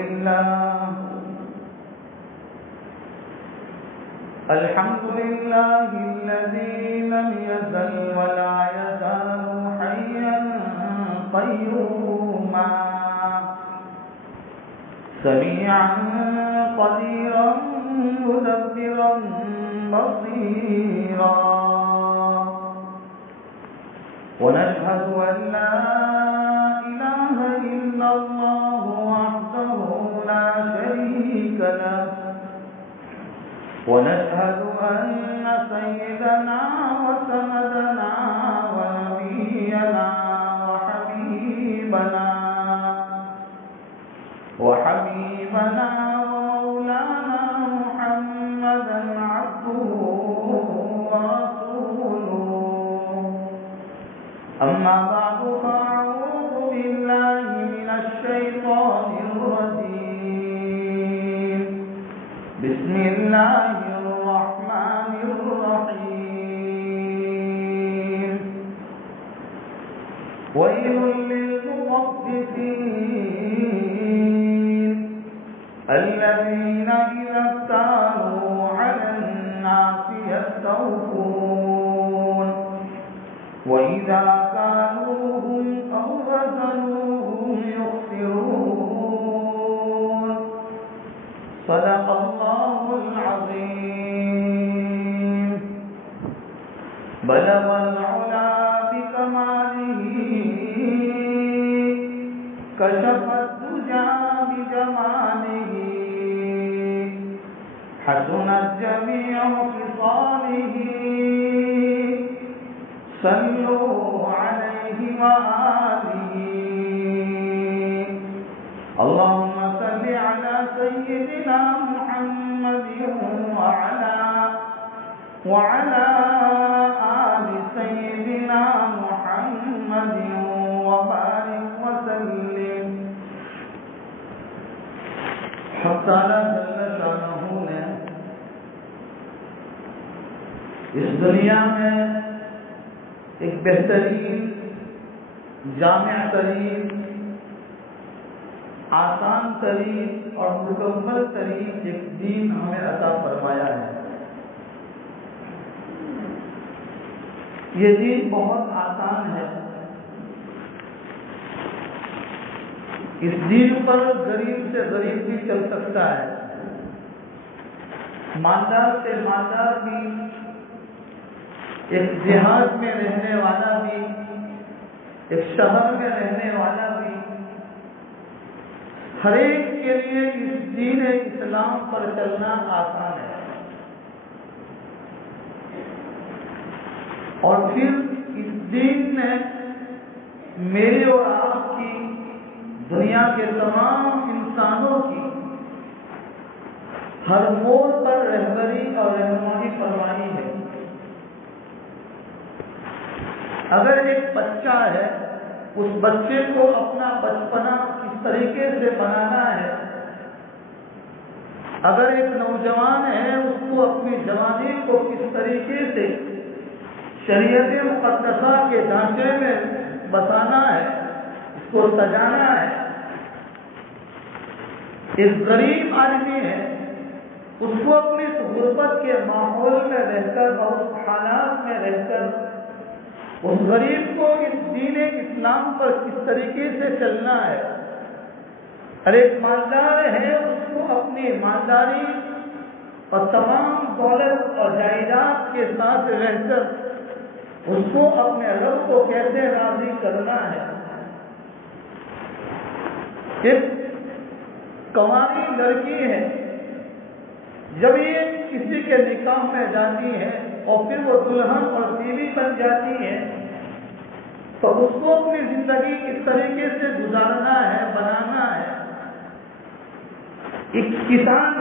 لله الذي لم يزل ولا يزال حيا قيوما سميعا قديرا مدبرا بصيرا ونشهد أن لا إله إلا الله وحده لا شريك له ونشهد أن سيدنا وسندنا ونبينا وحبيبنا ومولانا محمدا عبده ورسوله أما بعد فأعوذ بالله من الشيطان الرجيم بسم الله الرحمن الرحيم ويل للمطففين الذين إذا اكتالوا على الناس يستوفون وإذا كالوهم أو وزنوهم يخسرون صدق الله العظيم بلغ العلا بكماله كشف الدجى بجماله حسنت جميع خصاله صلوا عليه وآله اللهم صل على سيدنا محمد وعلى آل سيدنا محمد وبارك وسلم حق تعالی جل شانہ نے اس دنیا میں ایک بہترین جامع ترین آسان ترین اور مکمل ترین ایک دین ہمیں عطا فرمایا ہے. یہ دین بہت آسان ہے. اس دین پر غریب سے غریب بھی چل سکتا ہے, مالدار سے مالدار بھی, ایک دیہات میں رہنے والا بھی, ایک شہر میں رہنے والا بھی, ہر ایک کے لیے اس دین اسلام پر چلنا آسان ہے. اور پھر اس دین نے میرے اور آپ کی, دنیا کے تمام انسانوں کی ہر موڑ پر رہبری اور رہنمائی فرمائی ہے. اگر ایک بچہ ہے, اس بچے کو اپنا بچپنا کس طریقے سے بنانا ہے, اگر ایک نوجوان ہے اس کو اپنی جوانی کو کس طریقے سے شریعت مقدسہ کے ڈھانچے میں بسانا ہے, اس کو سجانا ہے. ایک غریب آدمی ہے, اس کو اپنی غربت کے ماحول میں رہ کر اور اس حالات میں رہ کر اس غریب کو اس دین اسلام پر کس طریقے سے چلنا ہے. اور ایک مالدار ہے, اس کو اپنی مالداری اور تمام دولت اور جائیداد کے ساتھ رہ کر اس کو اپنے رب کو کیسے راضی کرنا ہے. ایک کنواری لڑکی ہے, جب یہ کسی کے نکاح میں جاتی ہے اور پھر وہ دلہن اور بیوی بن جاتی ہے تو اس کو اپنی زندگی اس طریقے سے گزارنا ہے, بنانا ہے. ایک کسان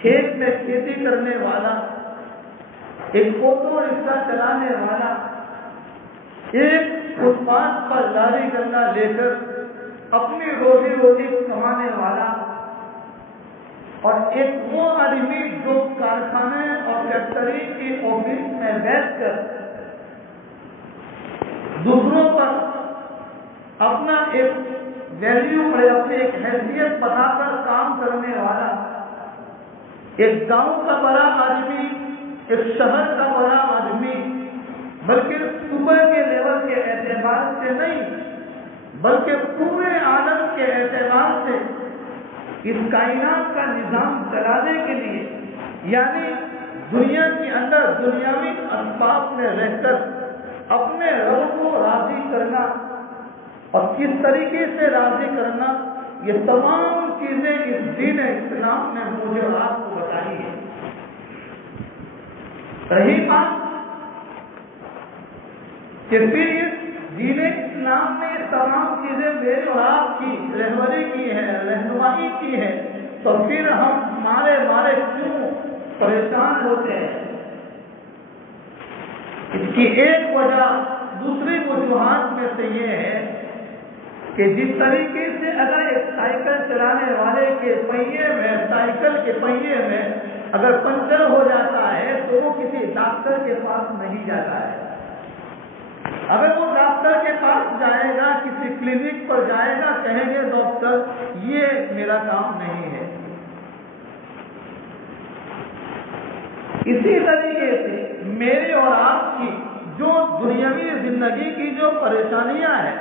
کھیت میں کھیتی کرنے والا, ایک آٹو رکشہ چلانے والا, ایک فٹ پاتھ پر لاری گنگا لے کر اپنی روزی کمانے والا, اور ایک وہ آدمی جو کارخانے اور فیکٹری کی آفس میں بیٹھ کر دوسروں پر اپنا ایک ویلیو پر اپنی ایک حیثیت بنا کر کام کرنے والا، ایک گاؤں کا بڑا آدمی، ایک شہر کا بڑا آدمی، بلکہ صبح کے لیول کے اعتبار سے نہیں بلکہ پورے عالم کے اعتبار سے اس کائنات کا نظام چلانے کے لیے، یعنی دنیا کے اندر دنیاوی اسباب میں رہ کر اپنے رب کو راضی کرنا اور کس طریقے سے راضی کرنا، یہ تمام چیزیں اس دین اسلام نے مجھے اور آپ کو بتائی ہے۔ رہی بات کہ پھر اس دین اسلام نے یہ تمام چیزیں میرے اور آپ کی رہبری کی ہے، رہنمائی کی ہے، تو پھر ہم مارے کیوں پریشان ہوتے ہیں؟ اس کی ایک وجہ دوسری وجوہات میں سے یہ ہے کہ جس طریقے سے اگر ایک سائیکل چلانے والے کے پہیے میں، سائیکل کے پہیے میں اگر پنچر ہو جاتا ہے تو وہ کسی ڈاکٹر کے پاس نہیں جاتا ہے۔ اگر وہ ڈاکٹر کے پاس جائے گا، کسی کلینک پر جائے گا، کہیں گے ڈاکٹر یہ میرا کام نہیں ہے۔ اسی طریقے سے میرے اور آپ کی جو دنیاوی زندگی کی جو پریشانیاں ہیں،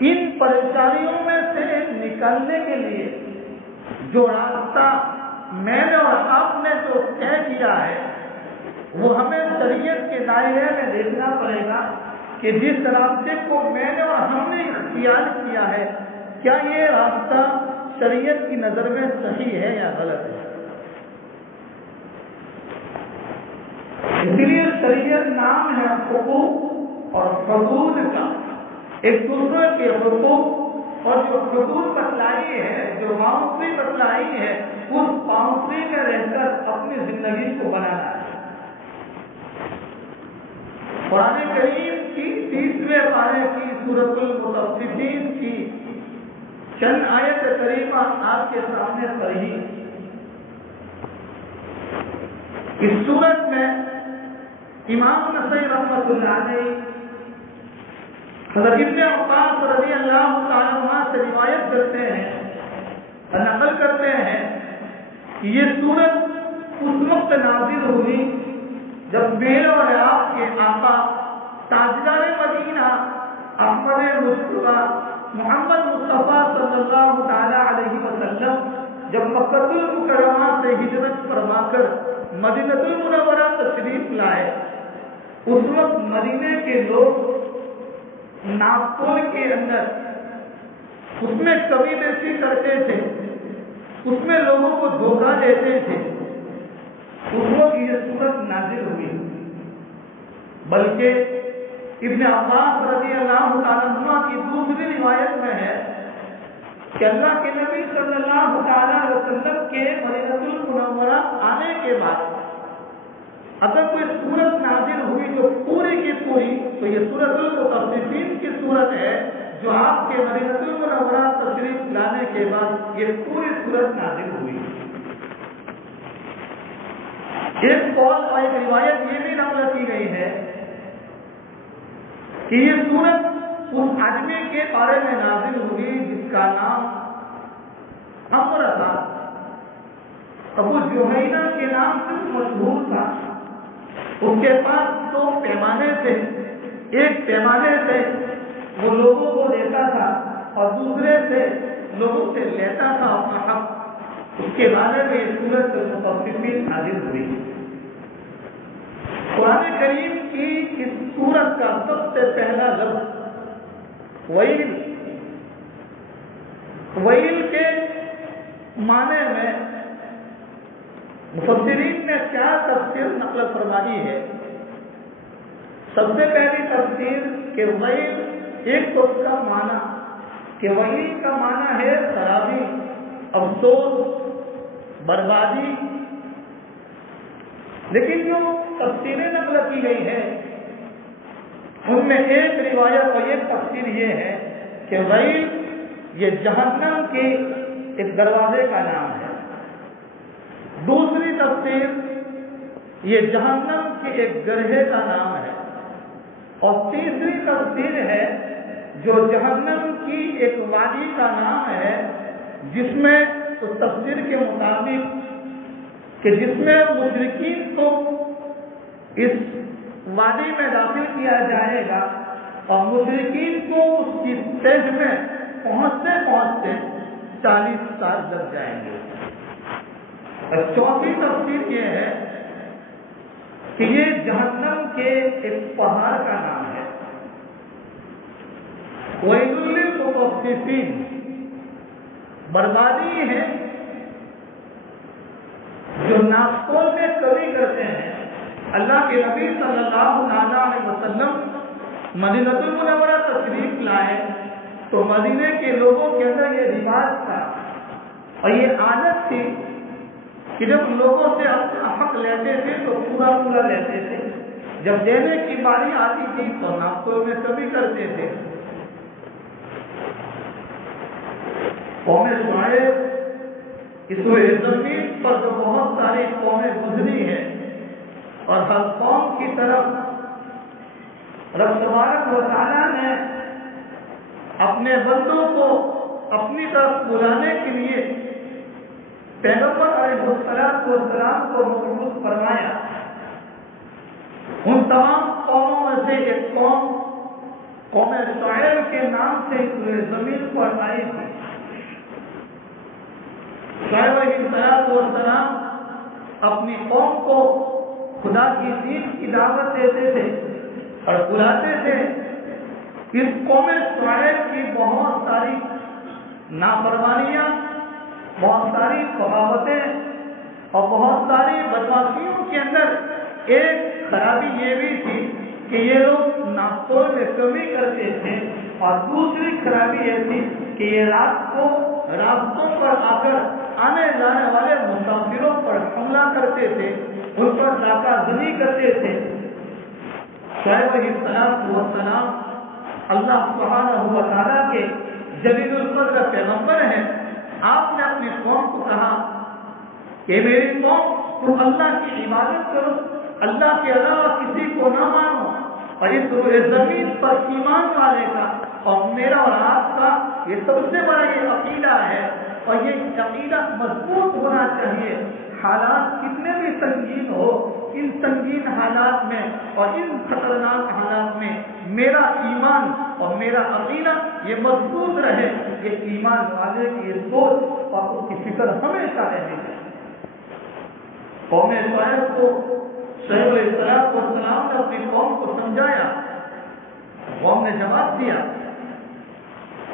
ان پریشانیوں میں سے نکلنے کے لیے جو راستہ میں نے اور آپ نے جو طے کیا ہے وہ ہمیں شریعت کے دائرے میں دیکھنا پڑے گا کہ جس راستے کو میں نے اور ہم نے اختیار کیا ہے، کیا یہ راستہ شریعت کی نظر میں صحیح ہے یا غلط ہے۔ اس لیے شریعت نام ہے حقوق اور حدود کا، ایک دوسرے کے حقوق اور جو حدود بتلائی ہے، جو باؤنڈری بتلائی ہے، اس باؤنڈری میں رہ کر اپنی زندگی کو بنانا ہے۔ قرآن کریم کی 30ویں پارے کی سورۃ المطففین کی چند آیت کریمہ آپ کے سامنے پڑھی۔ اس سورت میں امام نسائی رحمۃ اللہ علیہ حضرت ابن عباس رضی اللہ تعالیٰ عنہ سے روایت کرتے ہیں، نقل کرتے ہیں کہ یہ سورت اس وقت نازل ہوئی جب میرے اور آپ کے آقا تاجدار مدینہ احمد مصطفیٰ محمد مصطفیٰ صلی اللہ تعالیٰ علیہ وسلم جب مکہ المکرمہ سے ہجرت فرما کر مدینہ المنورہ تشریف لائے، اس وقت مدینے کے لوگ ناپتول کے اندر اس میں کمی بیشی کرتے تھے، اس میں لوگوں کو دھوکہ دیتے تھے۔ اس وقت یہ سورت نازل ہوئی، بلکہ ابن عباس رضی اللہ تعالیٰ عنہ کی دوسری روایت میں ہے کہ اللہ کے نبی صلی اللہ تعالیٰ علیہ وسلم کے مدینہ المنورہ آنے کے بعد اگر کوئی سورت نازل ہوئی جو پوری کی پوری، تو یہ سورۃ المطففین کی سورت ہے جو آپ کے مدینہ المنورہ تشریف لانے کے بعد یہ پوری سورت نازل ہوئی۔ ایک قول اور ایک روایت یہ بھی نقل کی گئی ہے کہ یہ سورت اس آدمی کے بارے میں نازل ہوئی جس کا نام عمرو تھا، ابو جہینہ کے نام سے مشہور تھا۔ اس کے پاس 2 پیمانے تھے، ایک پیمانے سے وہ لوگوں کو دیتا تھا اور دوسرے سے لوگوں سے لیتا تھا اپنا حق۔ اس کے بارے میں یہ سورۃ المطففین نازل ہوئی۔ قرآن کریم کی اس سورت کا سب سے پہلا لفظ ویل، ویل کے معنی میں مفسرین نے کیا تفسیر نقل فرمائی ہے؟ سب سے پہلی تفسیر کہ ویل ایک تو اس کا معنی کہ ویل کا معنی ہے خرابی، افسوس، بربادی، لیکن جو تفسیریں نقل کی گئی ہے ان میں ایک روایت اور ایک تفسیر یہ ہے کہ ویل یہ جہنم کے ایک دروازے کا نام ہے، دوسری تفسیر یہ جہنم کے ایک گرہے کا نام ہے، اور تیسری تفسیر ہے جو جہنم کی ایک وادی کا نام ہے، جس میں اس تفسیر کے مطابق کہ جس میں مشرکین کو اس وادی میں داخل کیا جائے گا اور مشرکین کو اس کی تہہ میں پہنچتے پہنچتے 40 سال لگ جائیں گے۔ اور چوتھی تفسیر یہ ہے کہ یہ جہنم کے ایک پہاڑ کا نام ہے۔ وَيْلٌ لِّلْمُطَفِّفِينَ، بربادی ہے جو ناپتول میں کمی کرتے ہیں۔ اللہ کے نبی صلی اللہ علیہ وسلم مدینہ المنورہ تشریف لائے تو مدینے کے لوگوں کے اندر یہ رواج تھا اور یہ عادت تھی کہ جب لوگوں سے اپنا حق لیتے تھے تو پورا پورا لیتے تھے، جب دینے کی باری آتی تھی تو ناپتول میں کمی کرتے تھے۔ قوم شعیب اس زمین پر جو بہت ساری قومیں گزری ہیں اور ہر قوم کی طرف رب تبارک و تعالیٰ نے اپنے بندوں کو اپنی طرف بلانے کے لیے پیغمبر علیہ السلام کو مبعوث فرمایا۔ ان تمام قوموں میں سے ایک قوم شعیب کے نام سے اس زمین پر آئی تھی۔ شعیب علیہ السلام اپنی قوم کو خدا کی دین کی دعوت دیتے تھے اور بلاتے تھے۔ اس قوم شعیب کی بہت ساری نافرمانیاں، بہت ساری بغاوتیں اور بہت ساری بدماشیوں کے اندر ایک خرابی یہ بھی تھی کہ یہ لوگ ناپتول میں کمی کرتے تھے، اور دوسری خرابی یہ تھی کہ یہ راستوں پر آ کر آنے جانے والے مسافروں پر حملہ کرتے تھے، ان پر ڈاکہ زنی کرتے تھے۔ شعیب علیہ السلام اللہ سبحانہ و تعالیٰ کے جلیل القدر پیغمبر ہیں۔ آپ نے اپنی قوم کو کہا کہ میری قوم تم اللہ کی عبادت کرو، اللہ کے علاوہ کسی کو نہ مانو، اور اس زمین پر ایمان والے کا اور میرا اور آپ کا یہ سب سے بڑا یہ عقیدہ ہے، اور یہ عقیدہ مضبوط ہونا چاہیے۔ حالات کتنے بھی سنگین ہو، ان سنگین حالات میں اور ان خطرناک حالات میں میرا ایمان اور میرا عقیدہ یہ مضبوط رہے۔ یہ ایمان والے کی یہ سوچ اور اس کی فکر ہمیشہ رہے گی۔ قوم شعیب کو شعیب علیہ السلام نے اپنی قوم کو سمجھایا، قوم نے جواب دیا،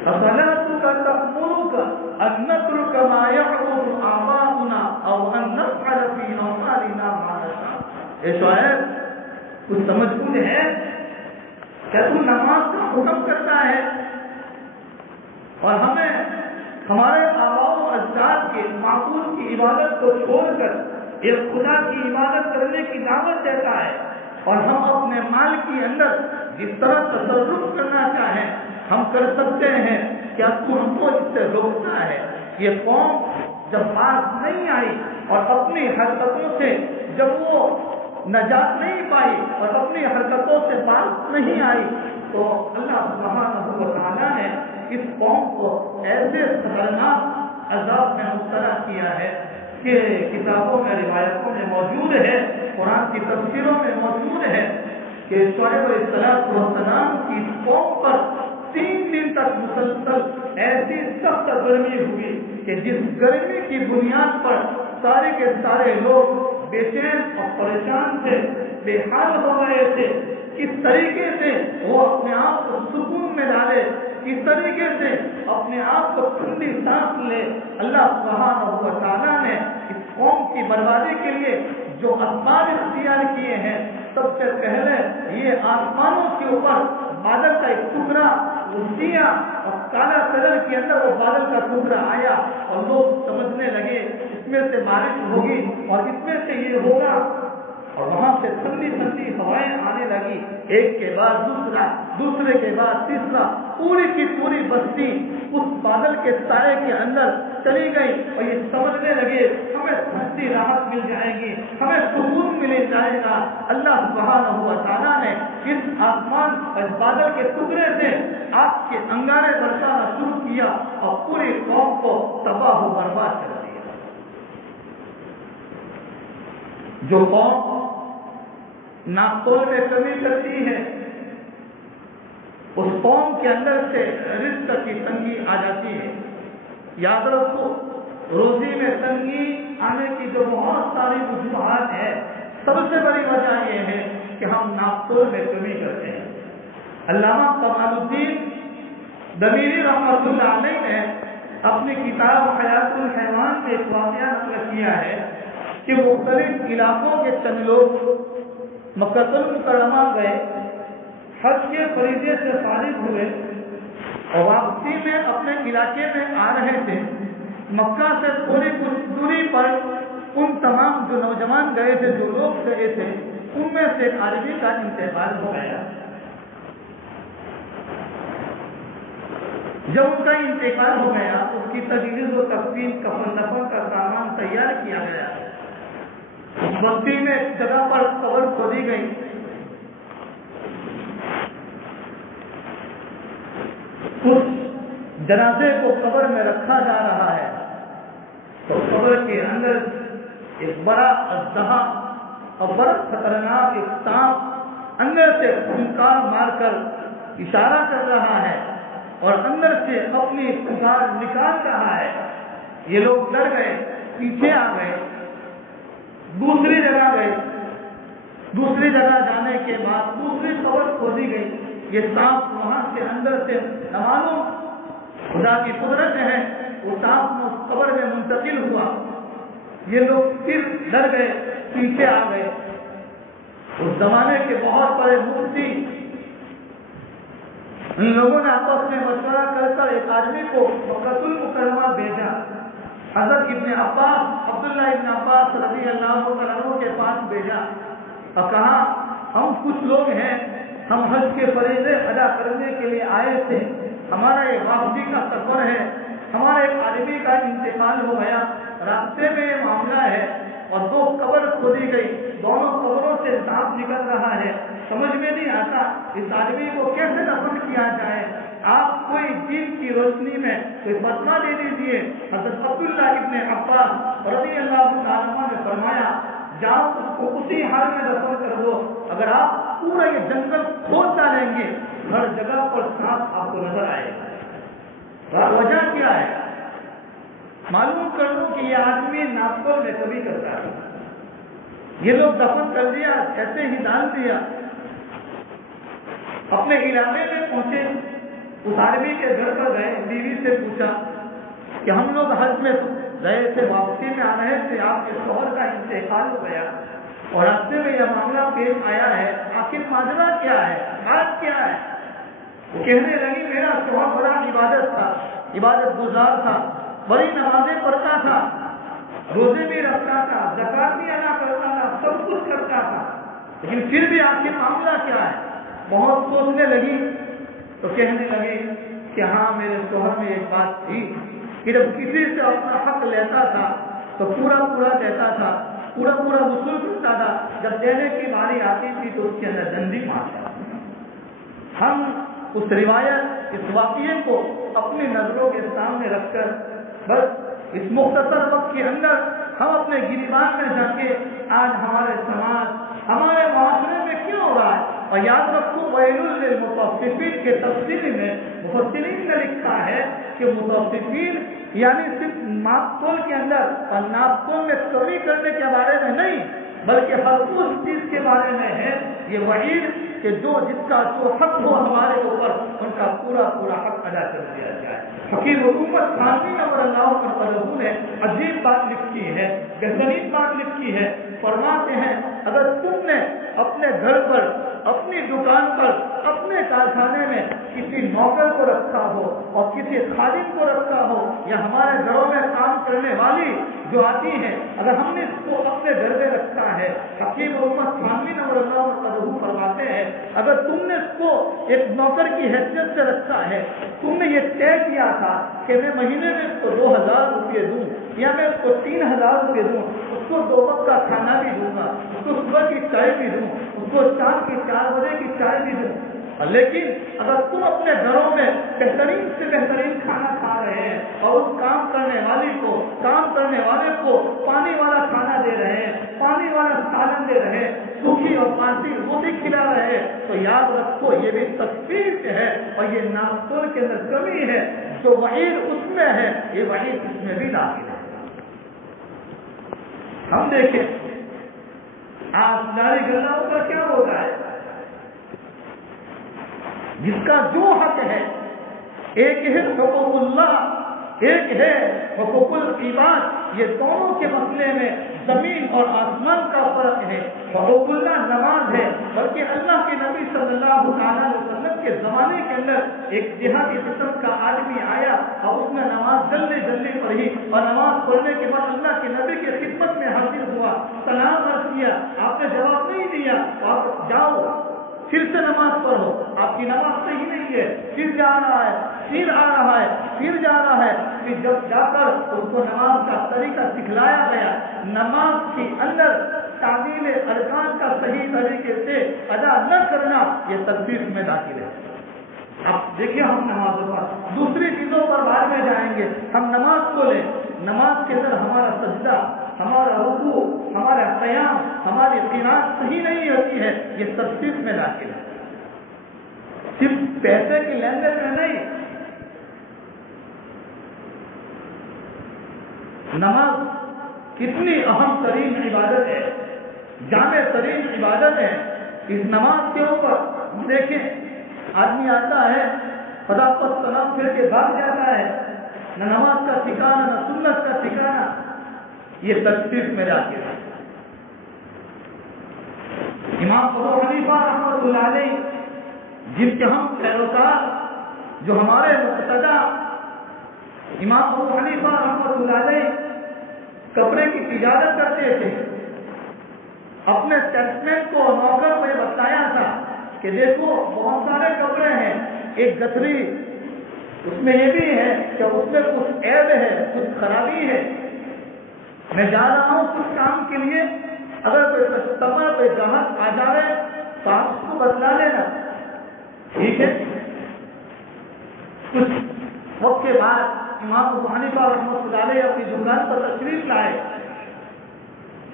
أَفَلَاتُكَ تَأْمُرُكَ أَن نَّتْرُكَ مَا يَعْبُدُ آبَاؤُنَا أَوْ أَن نَّفْعَلَ فِي أَمْوَالِنَا مَا نَشَاءُ۔ اے شعیب، کچھ سمجھ بوجھ ہے؟ کیا تو نماز کا حکم کرتا ہے اور ہمیں ہمارے آباء و اجداد کے معبود کی عبادت کو چھوڑ کر ایک خدا کی عبادت کرنے کی دعوت دیتا ہے، اور ہم اپنے مال کے اندر جس طرح تصرف کرنا چاہیں ہم کر سکتے ہیں، کیا تو ہم کو اس سے روکتا ہے؟ یہ قوم جب باز نہیں آئی اور اپنی حرکتوں سے جب وہ نجات نہیں پائی اور اپنی حرکتوں سے باز نہیں آئی تو اللہ سبحانہ و تعالیٰ نے اس قوم کو ایسے خطرناک عذاب میں مبتلا کیا ہے کہ کتابوں میں روایتوں میں موجود ہے، قرآن کی تفسیروں میں موجود ہے کہ شعیب علیہ السلام کی قوم پر 3 دن تک مسلسل ایسی سخت گرمی ہوئی کہ جس گرمی کی بنیاد پر سارے کے سارے لوگ بے چین اور پریشان تھے، بے حال ہو رہے تھے۔ کس طریقے سے وہ اپنے آپ کو سکون میں ڈالے، کس طریقے سے اپنے آپ کو ٹھنڈی سانس لے۔ اللہ سبحانہ و تعالیٰ نے اس قوم کی بربادی کے لیے جو اسباب اختیار کیے ہیں، سب سے پہلے یہ آسمانوں کے اوپر بادل کا ایک ٹکڑا دیا اور کالا کلر کے اندر وہ بادل کا ٹکڑا آیا اور لوگ سمجھنے لگے اس میں سے بارش ہوگی اور اس میں سے یہ ہوگا، اور وہاں سے ٹھنڈی ٹھنڈی ہوائیں آنے لگی، ایک کے بعد دوسرا، دوسرے کے بعد تیسرا، پوری کی پوری بستی اس بادل کے سائے کے اندر چلی گئی اور یہ سمجھنے لگے ہمیں ٹھنڈی راحت مل جائے گی، ہمیں سکون مل جائے گا۔ اللہ سبحانہ و تعالیٰ نے اس آسمان اور بادل کے ٹکڑے سے آگ کے انگارے برسانا شروع کیا اور پوری قوم کو تباہ و برباد کر دیا۔ جو قوم ناپتول میں کمی کرتی ہے اس قوم کے اندر سے رزق کی تنگی آ جاتی ہے۔ یاد رکھو، روزی میں تنگی آنے کی جو بہت ساری وجوہات ہے، سب سے بڑی وجہ یہ ہے کہ ہم ناپتول میں کمی کرتے ہیں۔ علامہ کمال الدین دمیری رحمۃ اللہ علیہ نے اپنی کتاب حیات الحیوان میں ایک واقعہ نقل کیا ہے کہ مختلف علاقوں کے چند لوگ مکہ المکرمہ گئے، حج کے فریضے سے فارغ ہوئے اور واپسی میں اپنے علاقے میں آ رہے تھے۔ مکہ سے تھوڑی کچھ دوری پر ان تمام جو نوجوان گئے تھے، جو لوگ گئے تھے، ان میں سے ایک آدمی کا انتقال ہو گیا۔ جب ان کا انتقال ہو گیا، اس کی تجہیز و تکفین کفن دفن کا سامان تیار کیا گیا۔ اس بستی میں ایک جگہ پر قبر کھودی گئی۔ اس جنازے کو قبر میں رکھا جا رہا ہے تو قبر کے اندر ایک بڑا اژدہا اور بڑا خطرناک ایک سانپ اندر سے پھنکار مار کر اشارہ کر رہا ہے اور اندر سے اپنی پکار نکال رہا ہے۔ یہ لوگ ڈر گئے، پیچھے آ گئے، دوسری جگہ گئے۔ دوسری جگہ جانے کے بعد دوسری قبر کھودی گئی۔ یہ سانپ وہاں سے اندر سے معلوم خدا کی قدرت ہے، وہ سانپ اس قبر میں منتقل ہوا۔ یہ لوگ پھر ڈر گئے، پیچھے آ گئے۔ اس زمانے کے بہت بڑے مفتی ان لوگوں نے آپس میں مشورہ کر ایک آدمی کو مکہ المکرمہ بھیجا۔ حضرت ابن عباس، عبداللہ ابن عباس رضی اللہ عنہ کے پاس بھیجا اور کہا، ہم کچھ لوگ ہیں، ہم حج کے فریضے ادا کرنے کے لیے آئے تھے، ہمارا یہ واپسی کا سفر ہے، ہمارے ایک آدمی کا انتقال ہو گیا، راستے میں یہ معاملہ ہے اور دو قبر کھودی گئی، دونوں قبروں سے سانپ نکل رہا ہے، سمجھ میں نہیں آتا اس آدمی کو کیسے دفن کیا جائے، آپ کوئی دین کی روشنی میں کوئی فتویٰ دے دیجیے۔ حضرت عبداللہ ابن عباس رضی اللہ عنہ نے فرمایا، جاؤ اس کو اسی حال میں دفن کر دو، اگر آپ پورا یہ جنگل کھود ڈالیں گے ہر جگہ پر سانپ آپ کو نظر آئے گا۔ وجہ کیا ہے؟ معلوم کر لو کہ یہ آدمی ناپتول میں کبھی کرتا ہے۔ یہ لوگ دفن کر دیا، ایسے ہی ڈال دیا۔ اپنے علاقے میں پہنچے، اس آدمی کے گھر پر گئے، بیوی سے پوچھا کہ ہم لوگ حج میں گئے تھے، واپسی میں آ رہے تھے، آپ کے شوہر کا انتقال ہو گیا اور راستے میں یہ معاملہ پیش آیا ہے، آخر ماجرا کیا ہے، بات کیا ہے؟ وہ کہنے لگی، میرا شوہر بڑا عبادت گزار تھا، بڑی نمازیں پڑھتا تھا، روزے بھی رکھتا تھا، زکات بھی ادا کرتا تھا، سب کچھ کرتا تھا، لیکن پھر بھی آخر معاملہ کیا ہے؟ بہت سوچنے لگی تو کہنے لگے کہ ہاں، میرے شوہر میں ایک بات تھی کہ جب کسی سے اپنا حق لیتا تھا تو پورا دیتا تھا، پورا وصول کرتا تھا، جب دینے کی باری آتی تھی تو اس کے اندر دندی مارتا تھا۔ ہم اس روایت، اس واقعے کو اپنی نظروں کے سامنے رکھ کر بس اس مختصر وقت کے اندر ہم اپنے گریبان میں جا کے آج ہمارے سماج، ہمارے معاشرے میں کیوں ہو رہا ہے؟ اور یاد رکھو، ویل للمطففین کے تفسیر میں مفسرین نے لکھا ہے کہ مطففین یعنی صرف ناپتول کے اندر اور ناپتول میں کمی کرنے کے بارے میں نہیں، بلکہ ہر اس چیز کے بارے میں ہے یہ وعید کہ جس کا جو حق ہو ہمارے اوپر، ان کا پورا حق ادا کر دیا جائے۔ حکیم حکومت خانوی اور اللہ نے عجیب بات لکھی ہے، بہترین بات لکھی ہے، فرماتے ہیں اگر تم نے اپنے گھر پر، اپنی دکان پر، اپنے کارخانے میں کسی نوکر کو رکھا ہو اور کسی خادم کو رکھا ہو یا ہمارے گھروں میں کام کرنے والی جو آتی ہے اگر ہم نے اس کو اپنے گھر میں رکھا ہے، حکیم محمد تھانوی نور اللہ فرماتے ہیں اگر تم نے اس کو ایک نوکر کی حیثیت سے رکھا ہے، تم نے یہ طے کیا تھا کہ میں مہینے میں اس کو 2000 روپئے دوں یا میں اس کو 3000 روپئے دوں، اس کو 2 وقت کا کھانا بھی دوں گا، اس کو صبح کی چائے بھی دوں، اس کو شام کی 4 بجے کی چائے بھی دوں، لیکن اگر تم اپنے گھروں میں بہترین سے بہترین کھانا کھا رہے ہیں اور اس کام کرنے والے کو پانی والا کھانا دے رہے ہیں، پانی والا سالن دے رہے ہیں، سوکھی اور باسی روٹی کھلا رہے ہیں، تو یاد رکھو یہ بھی تخفیف ہے اور یہ ناقص کے اندر کمی ہے، جو وعید اس میں ہے یہ وعید اس میں بھی داخل ہے۔ ہم دیکھیں آج ناری گلاؤں کا کیا ہوتا ہے، جس کا جو حق ہے، ایک ہے حقوق اللہ، ایک ہے حقوق العباد، یہ دونوں کے مسئلے میں زمین اور آسمان کا فرق ہے۔ حقوق اللہ نماز ہے، بلکہ اللہ کے نبی صلی اللہ علیہ وسلم کے زمانے کے اندر ایک دیہاتی قسم کا آدمی آیا اور اس نے نماز جلدی پڑھی اور نماز پڑھنے کے بعد اللہ کے نبی کی خدمت میں حاضر ہوا، سلام عرض کیا، آپ نے جواب نہیں دیا، آپ جاؤ پھر سے نماز پڑھو، آپ کی نماز صحیح نہیں ہے، پھر جا رہا ہے، پھر آ رہا ہے، پھر جا رہا ہے، پھر جب جا کر اس کو نماز کا طریقہ سکھلایا گیا، نماز کے اندر تعمیل ارکان کا صحیح طریقے سے ادا نہ کرنا یہ تکلیف میں داخل ہے۔ اب دیکھیے ہم نماز پر دوسری چیزوں پر بعد میں جائیں گے، ہم نماز کو لیں، نماز کے اندر ہمارا سجدہ، ہمارا رکوع، ہمارا قیام، ہماری قرات صحیح نہیں ہوتی ہے، یہ تخفیف میں داخل ہے۔ صرف پیسے کی لین دین میں نہیں، نماز کتنی اہم ترین عبادت ہے، جامع ترین عبادت ہے۔ اس نماز کے اوپر ہم دیکھیں آدمی آتا ہے خدا پر سلام پھر کے بھاگ جاتا ہے، نہ نماز کا ٹھکانا نہ سنت کا ٹھکانا، یہ تخفیف میں داخل ہے۔ امام ابو حنیفہ رحمۃ اللہ علیہ جن کے ہم پیروکار جو ہمارے مقتدی امام ابو حنیفہ رحمۃ اللہ علیہ کپڑے کی تجارت کرتے تھے، اپنے سیلسمین کو نوکر کو بتایا تھا کہ دیکھو بہت سارے کپڑے ہیں، ایک گتھری اس میں یہ بھی ہے کہ اس میں کچھ عیب ہے، کچھ خرابی ہے، میں جا رہا ہوں کچھ کام کے لیے، اگر کوئی کسٹمر کوئی گاہک آ جائے تو آپ اس کو بتلا لینا، ٹھیک ہے۔ کچھ وقت کے بعد امام ابو حنیفہ رحمۃ اللہ علیہ اپنی دکان پر تشریف لائے،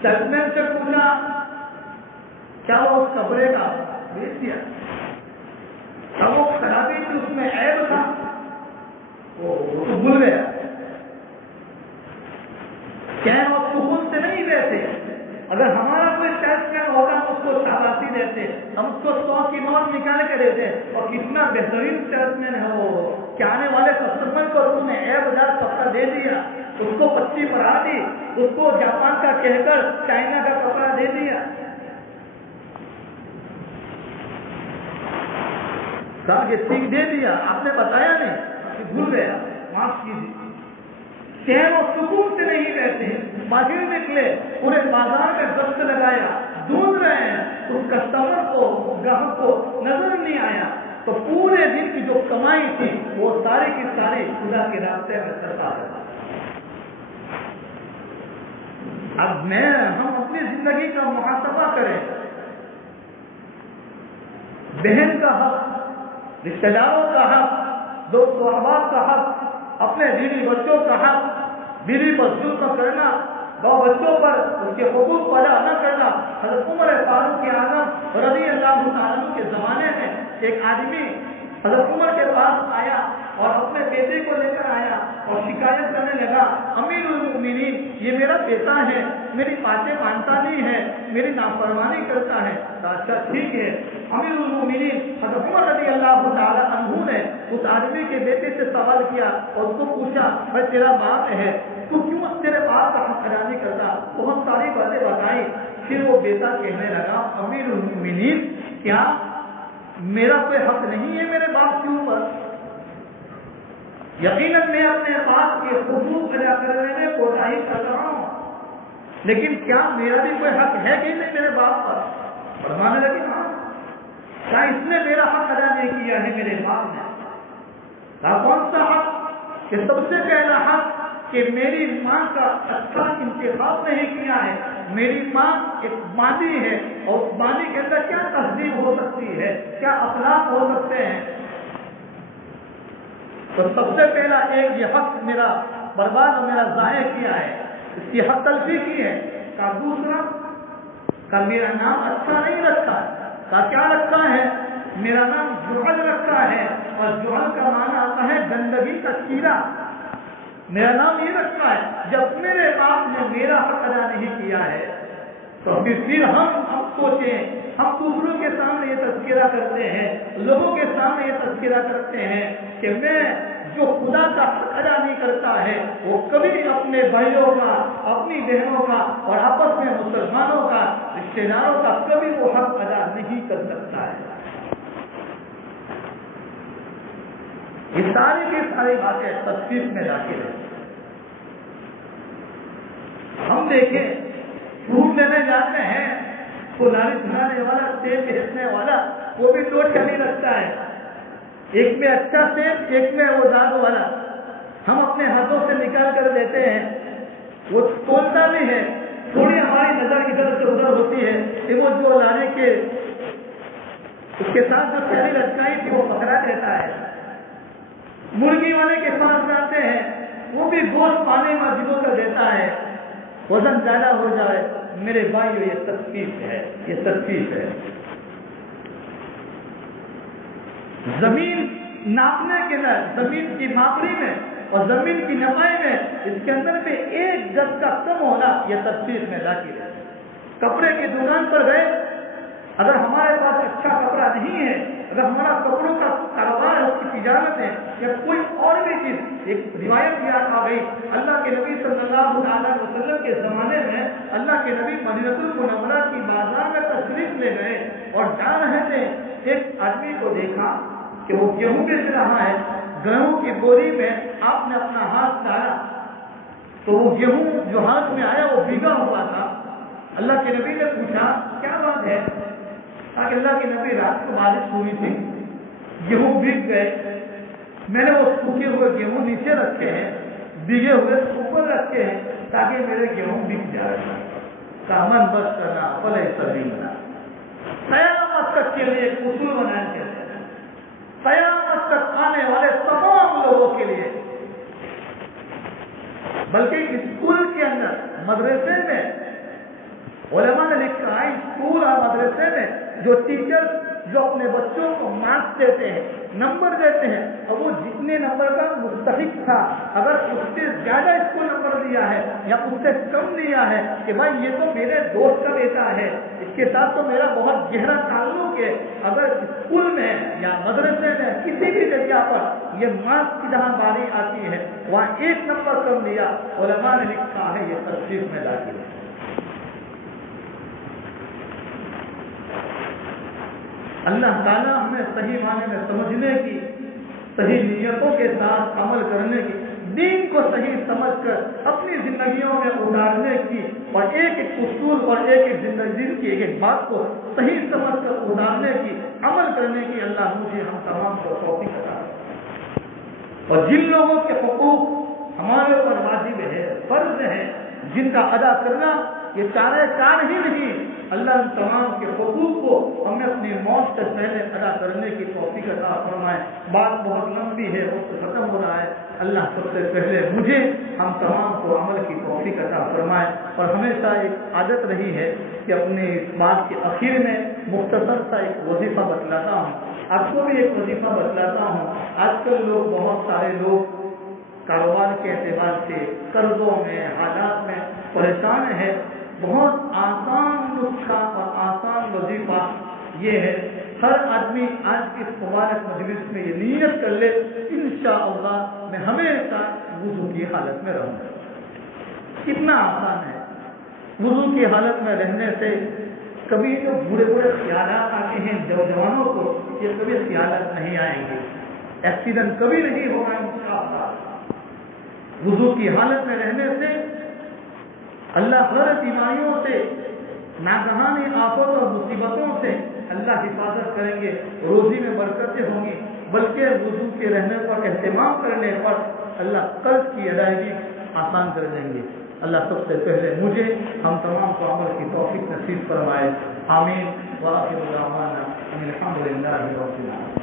سیلسمین سے پوچھا کیا وہ اس کپڑے کا بیچ دیا، کیا وہ خرابی تھی اس میں عیب تھا، وہ تو بھول گیا، کیا وہ سکون سے نہیں دیتے، اگر ہمارا کوئی سیلسمین ہوگا ہم اس کو شاباشی دیتے، ہم اس کو 100 کی نوٹ نکال کے دیتے، اور کتنا بہترین سیلسمین ہے وہ، کہ آنے والے کسٹمر کو تم نے عیب دار کپڑا دے دیا، اس کو پچی پڑھا دی، اس کو جاپان کا کہہ کر چائنا کا کپڑا دے دیا، یہ سیکھ دے دیا، آپ نے بتایا نہیں، بھول گیا، معاف کیجیے۔ چین اور سکون سے نہیں رہتے، باہر نکلے پورے بازار میں گشت لگایا، ڈھونڈ رہے ہیں، اس کسٹمر کو گاہک کو نظر نہیں آیا، تو پورے دن کی جو کمائی تھی وہ ساری کی ساری خدا کے راستے میں کرتا رہا۔ اب ہم اپنی زندگی کا محاسبہ کریں، بہن کا حق، رشتہ داروں کا حق، دوست و احباب کا حق، اپنے بیوی بچوں کا حق، بیوی پر ظلم کرنا، دو بچوں پر اس کے حقوق کو ادا نہ کرنا۔ حضرت عمر فاروق اعظم رضی اللہ تعالیٰ عنہ کے زمانے میں ایک آدمی حضرت عمر کے پاس آیا اور اپنے بیٹے کو لے کر آیا اور شکایت کرنے لگا، امیر المؤمنین یہ میرا بیٹا ہے، میری باتیں مانتا نہیں ہے، میری نافرمانی کرتا ہے۔ تو اچھا ٹھیک ہے، امیر المؤمنین حضرت عمر رضی اللہ تعالیٰ عنہ نے اس آدمی کے بیٹے سے سوال کیا اور اس کو پوچھا، بھائی تیرا باپ ہے، تو کیوں تیرے باپ کا حق ادا نہیں کرتا؟ بہت ساری باتیں بتائی، پھر وہ بیٹا کہنے لگا، امیر المؤمنین کیا میرا کوئی حق نہیں ہے میرے باپ کے اوپر؟ یقیناً میں اپنے باپ کے حقوق ادا کرنے میں کوتاہی کر رہا ہوں، لیکن کیا میرا بھی کوئی حق ہے کہ نہیں میرے باپ پر؟ فرمانے لگے ہاں، کیا اس نے میرا حق ادا نہیں کیا ہے میرے باپ نے؟ کون سا حق؟ کہ سب سے پہلا حق کہ میری ماں کا اچھا انتخاب نہیں کیا ہے. میری ماں ایک مادی ہے اور اس مادی کے اندر کیا تہذیب ہو سکتی ہے، کیا اخلاق ہو سکتے ہیں. تو سب سے پہلا ایک یہ حق میرا برباد اور میرا ضائع کیا ہے، اس کی حق تلفی کی ہے. کا دوسرا کا میرا نام اچھا نہیں رکھا، کا کیا رکھا ہے؟ میرا نام جوہل رکھا ہے، اور جوہل کا معنی آتا ہے گندگی کا کیڑا. میرا نام یہ رکھا ہے. جب میرے باپ نے میرا حق ادا نہیں کیا ہے تو پھر ہم سوچیں، ہم دوسروں کے سامنے یہ تذکرہ کرتے ہیں، لوگوں کے سامنے یہ تذکرہ کرتے ہیں کہ میں جو خدا کا حق ادا نہیں کرتا ہے وہ کبھی اپنے بھائیوں کا، اپنی بہنوں کا اور آپس میں مسلمانوں کا، رشتے داروں کا کبھی وہ حق ادا نہیں کر سکتا ہے. یہ ساری کی ساری باتیں تصویر میں داخل ہیں. ہم دیکھیں فروٹ لینے جاتے ہیں تو نالی بنانے والا، سیب بیچنے والا وہ بھی دو ٹھیلی رکھتا ہے، ایک میں اچھا سیب، ایک میں وہ داغ والا. ہم اپنے ہاتھوں سے نکال کر دیتے ہیں، وہ تولتا بھی ہے. تھوڑی ہماری نظر ادھر سے ادھر ہوتی ہے کہ وہ جو لانے کے اس کے ساتھ جو ٹھیلی لٹکائی تھی وہ پکڑا دیتا ہے. مرغی والے کے پاس جاتے ہیں، وہ بھی گوشت پانے میں ڈبو کر دیتا ہے، وزن زیادہ ہو جائے. میرے بھائیو یہ تخفیف ہے، یہ تخفیف ہے. زمین ناپنے کے اندر، زمین کی ماپری میں اور زمین کی نپائی میں اس کے اندر میں ایک گز کا کم ہونا یہ تخفیف میں داخل ہے. کپڑے کی دکان پر گئے، اگر ہمارے پاس اچھا کپڑا نہیں ہے، اگر ہمارا کپڑوں کا کاروبار ہے، اس کی تجارت ہے یا کوئی اور بھی چیز. ایک روایت یاد آ گئی، اللہ کے نبی صلی اللہ علیہ وسلم کے زمانے میں اللہ کے نبی مدینہ المنورہ کی بازار میں تشریف لے گئے اور جا رہے تھے. ایک آدمی کو دیکھا کہ وہ گیہوں بیچ رہا ہے. گیہوں کی بوری میں آپ نے اپنا ہاتھ ڈالا تو وہ گیہوں جو ہاتھ میں آیا وہ بھیگا ہوا تھا. اللہ کے نبی نے پوچھا کیا بات ہے؟ تاکہ اللہ کے نبی رات کو بارش ہوئی تھی، گیہوں بھیگ گئے، میں نے وہ سوکھے ہوئے گیہوں نیچے رکھے ہیں، بھیگے ہوئے اوپر رکھے ہیں تاکہ میرے گیہوں بھیگ جائے. کامن بس کرنا پلے سبھی بنا. قیامت تک کے لیے ایک اصول بنایا گیا ہے، قیامت تک آنے والے تمام لوگوں کے لیے. بلکہ اسکول کے اندر، مدرسے میں علماء نے لکھا ہے، اسکول اور مدرسے میں جو ٹیچر جو اپنے بچوں کو مارکس دیتے ہیں، نمبر دیتے ہیں، اور وہ جتنے نمبر کا مستحق تھا اگر اس سے زیادہ اس کو نمبر دیا ہے یا اس سے کم دیا ہے کہ بھائی یہ تو میرے دوست کا بیٹا ہے، اس کے ساتھ تو میرا بہت گہرا تعلق ہے، اگر اسکول میں یا مدرسے میں کسی بھی جگہ پر یہ مارکس کی جہاں باری آتی ہے وہاں ایک نمبر کم دیا، علماء نے لکھا ہے یہ تصدیق میں داخل ہے. اللہ تعالیٰ ہمیں صحیح معنی میں سمجھنے کی، صحیح نیتوں کے ساتھ عمل کرنے کی، دین کو صحیح سمجھ کر اپنی زندگیوں میں اتارنے کی، اور ایک ایک اصول اور ایک ایک زندگی کی ایک ایک بات کو صحیح سمجھ کر اتارنے کی، عمل کرنے کی اللہ مجھے ہم تمام کو توفیق عطا کرے. اور جن لوگوں کے حقوق ہمارے اوپر واجب ہے، فرض ہے، جن کا ادا کرنا یہ چارہ کار ہی نہیں، اللہ ان تمام کے حقوق کو ہمیں اپنی موت سے پہلے ادا کرنے کی توفیق عطا فرمائے. بات بہت لمبی ہے، وقت ختم ہو رہا ہے. اللہ سب سے پہلے مجھے ہم تمام کو عمل کی توفیق عطا فرمائے. اور ہمیشہ ایک عادت رہی ہے کہ اپنی اس بات کے اخیر میں مختصر سا ایک وظیفہ بتلاتا ہوں. آپ کو بھی ایک وظیفہ بتلاتا ہوں. آج کل لوگ، بہت سارے لوگ کاروبار کے اعتبار سے قرضوں میں، حالات میں پریشان ہیں. بہت آسان نسخہ اور آسان وظیفہ یہ ہے، ہر آدمی آج کی اس مبارک مجلس میں یہ نیت کر لے انشاءاللہ میں ہمیشہ وضو کی حالت میں رہوں گا. کتنا آسان ہے. وضو کی حالت میں رہنے سے کبھی جو بڑے بڑے خیالات آتے ہیں جوانوں کو، یہ کبھی خیالات نہیں آئیں گے. ایکسیڈنٹ کبھی نہیں ہوگا انشاءاللہ. وضو کی حالت میں رہنے سے کبھی جو بڑے بڑے خیالات آتے ہیں جوانوں کو، یہ کبھی خیالات نہیں آئیں گے. ایکسیڈنٹ کبھی نہیں ہوگا انشاءاللہ. وضو کی حالت میں رہنے سے کبھی جو بڑے بڑے خیالات آتے ہیں جوانوں کو، یہ کبھی خیالات نہیں آئیں گے. ایکسیڈنٹ کبھی نہیں ہوگا انشاءاللہ. اللہ ہر بیماریوں سے، ناگہانی آفت اور مصیبتوں سے اللہ حفاظت کریں گے، روزی میں برکتیں ہوں گی، بلکہ وضو کے رہنے پر، اہتمام کرنے پر اللہ قرض کی ادائیگی آسان کر دیں گے۔ اللہ سب سے پہلے مجھے، ہم تمام کو عمل کی توفیق نصیب فرمائے، آمین۔ وآخر دعوانا ان الحمد للہ رب العالمین۔